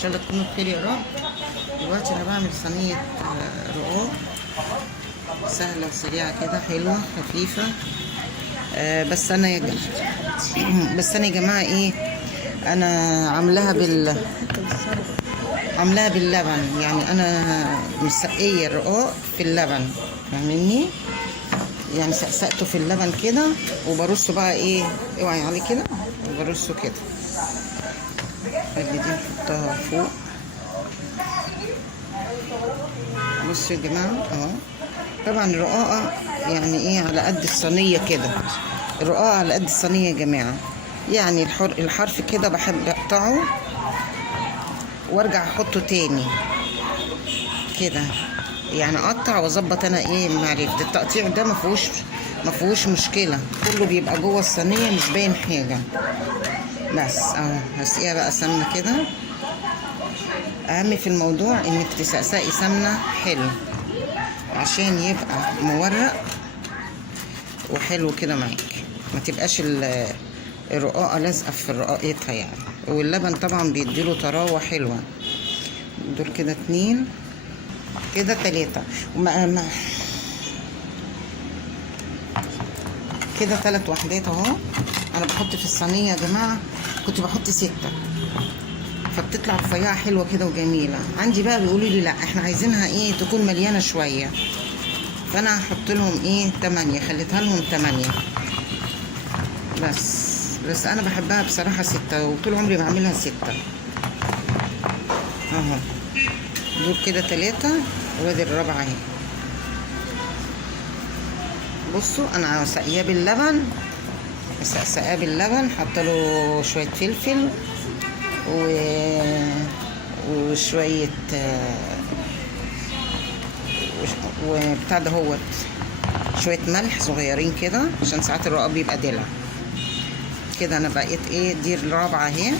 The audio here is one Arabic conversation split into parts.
ان شاء الله تكونوا بخير يا رب. دلوقتي انا بعمل صينيه رقاق سهله وسريعه كده، حلوه خفيفه. بس انا يا جماعه ايه، انا عاملاها باللبن. يعني انا مسقيه الرقاق في اللبن، فاهميني؟ يعني سقسقته في اللبن كده وبرصه بقى ايه، اوعي عليه كده، وبرصه كده. اللي دي نحطها فوق. بصوا يا جماعه اهو. طبعا الرقاقه يعني ايه على قد الصينيه كده، الرقاقه على قد الصينيه يا جماعه. يعني الحرف كده بحب اقطعه وارجع احطه تاني كده، يعني اقطع واظبط انا ايه معرفة التقطيع ده. مفيهوش مشكله، كله بيبقى جوه الصينيه مش باين حاجه. بس اهو هسقيها بقى سمنه كده. اهم في الموضوع انك تسقسقي سمنه حلو عشان يبقى مورق وحلو كده معاك، ما تبقاش الرقاقه لازقه في رقاقتها يعني. واللبن طبعا بيديله طراوه حلوه. دول كده 2 كده 3 كده 3 وحدات اهو. انا بحط في الصينيه يا جماعه، كنت بحط 6 فبتطلع رفيعه حلوه كده وجميله. عندي بقى بيقولوا لي لا احنا عايزينها ايه تكون مليانه شويه، فانا هحط لهم ايه 8، خليتها لهم 8. بس انا بحبها بصراحه 6، وطول عمري بعملها 6 اهو. دول كده 3 وادي الرابعه اهي. بصوا انا سقياه باللبن، مسقسقاه باللبن، حاطه له شويه فلفل وشويه وبتاع دهوت شويه ملح صغيرين كده عشان ساعات الرقاق بيبقى دلع كده. انا بقيت ايه، دي الرابعه اهي،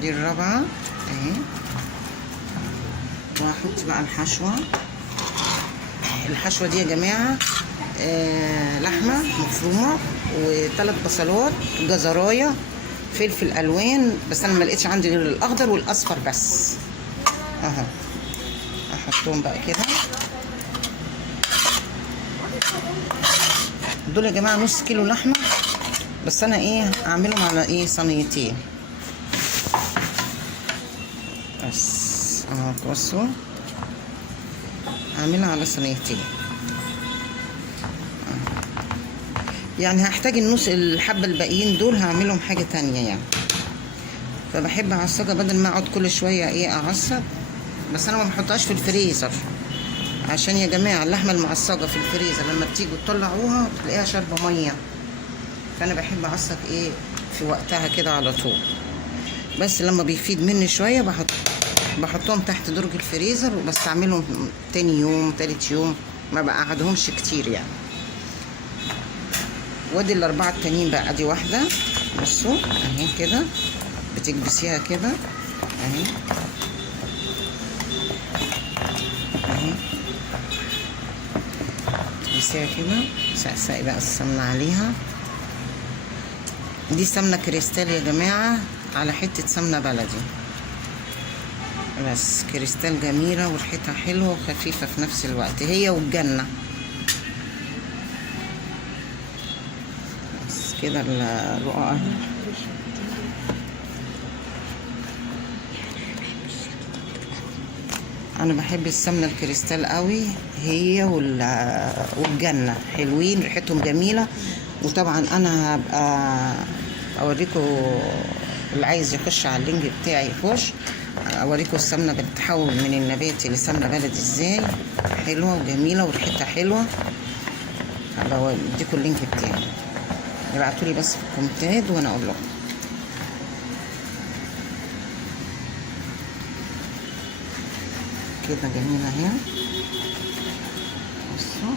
دي الرابعه اهي. وهحط بقى الحشوه دي يا جماعه. لحمه مفرومه و3 بصلات، جزرايه، فلفل الوان، بس انا ما لقيتش عندي غير الاخضر والاصفر بس اهو. احطهم بقى كده. دول يا جماعه نص كيلو لحمه، بس انا ايه اعملهم على ايه صينيتين بس اهو. بصوا اعملها على صينيتين. يعني هحتاج الحبه الباقيين دول هعملهم حاجه تانية يعني. فبحب اعصجها بدل ما اقعد كل شويه ايه اعصج. بس انا ما بحطهاش في الفريزر، عشان يا جماعه اللحمه المعصجه في الفريزر لما بتيجوا تطلعوها تلاقيها شاربه ميه، فانا بحب اعصج ايه في وقتها كده على طول. بس لما بيفيد مني شويه بحطهم تحت درج الفريزر وبستعملهم تاني يوم تالت يوم، ما بقعدهمش كتير يعني. وادي ال4 التانيين بقى. دي واحده بصوا اهي كده، بتكبسيها كده اهي اهي، تكبسيها كده. سقسقي بقى السمنه عليها. دي سمنه كريستال يا جماعه على حته سمنه بلدي، بس كريستال جميله وريحتها حلوه وخفيفه في نفس الوقت، هي والجنه. بس كده الرقاقه اهي. انا بحب السمنه الكريستال قوي، هي والجنه حلوين ريحتهم جميله. وطبعا انا هبقى اوريكم، اللي عايز يخش على اللينك بتاعي يخش اوريكم السمنه بتتحول من النباتي لسمنه بلدي ازاي، حلوه وجميله وريحتها حلوه. هبقى اديكم اللينك بتاعي، ابعتولي بس في الكومنتات وانا اقول لكم. كده جميله اهي. بصوا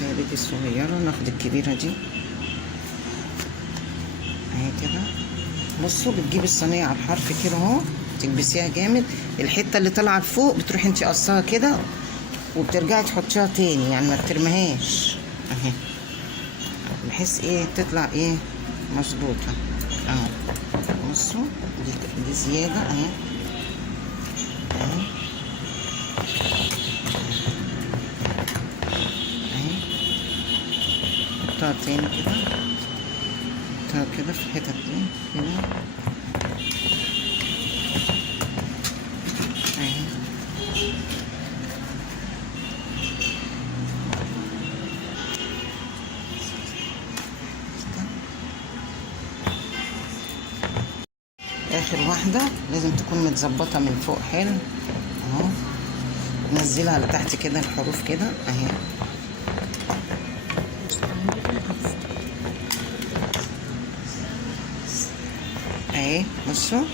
دي الصغيره، ناخد الكبيره دي اهي كده. بصوا بتجيب الصينيه على الحرف كده اهو، تكبسيها جامد. الحته اللي طالعه لفوق بتروحي انت قصاها كده وبترجعي تحطيها تاني، يعني ما بترميهاش اهي، بحيث ايه تطلع ايه مظبوطة اهو. بصوا دي زيادة اهي اهي اهي. حطها تاني كده، حطها كده في الحتت دي كده اهي. اخر واحدة لازم تكون متظبطة من فوق حلو اهو. نزلها لتحت كده الحروف كده اهي اهي. بصوا،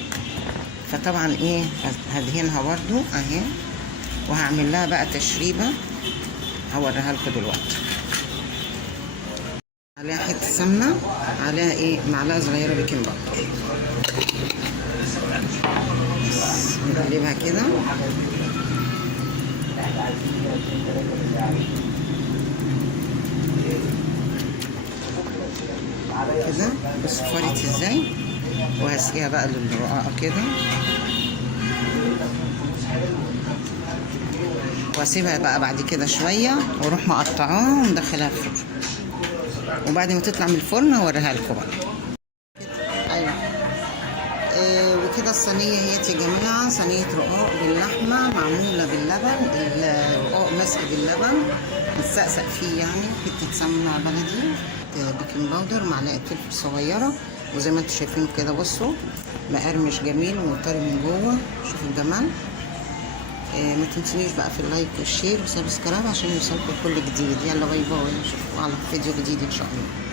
فطبعا ايه هدهنها برضو اهي، وهعمل لها بقى تشريبة هوريها لكم دلوقتي. عليها حتة سمنة، عليها ايه معلقة صغيرة بيكنج باودر، نقلبها كده كده. بصوا فرت ازاي، وهسقيها بقى للرقاقة كده، واسيبها بقى بعد كده شوية، واروح مقطعاها ومدخلها الفرن، وبعد ما تطلع من الفرن هوريها لكم بقى. ايوه وكده الصينية هي يا جماعة صينية رقاق باللحمة معمولة باللبن، الرقاق مسقي باللبن متسقسق فيه يعني، حتة سمنة بلدي، بيكنج باودر، معلقة فلفل صغيرة، وزي ما انتم شايفين كده بصوا مقرمش جميل وطري من جوه. شوفوا الجمال. ما تنسونيش بقى في اللايك والشير وسبسكرايب عشان يوصلكم كل جديد. يلا باي باي، نشوفكم على فيديو جديد ان شاء الله.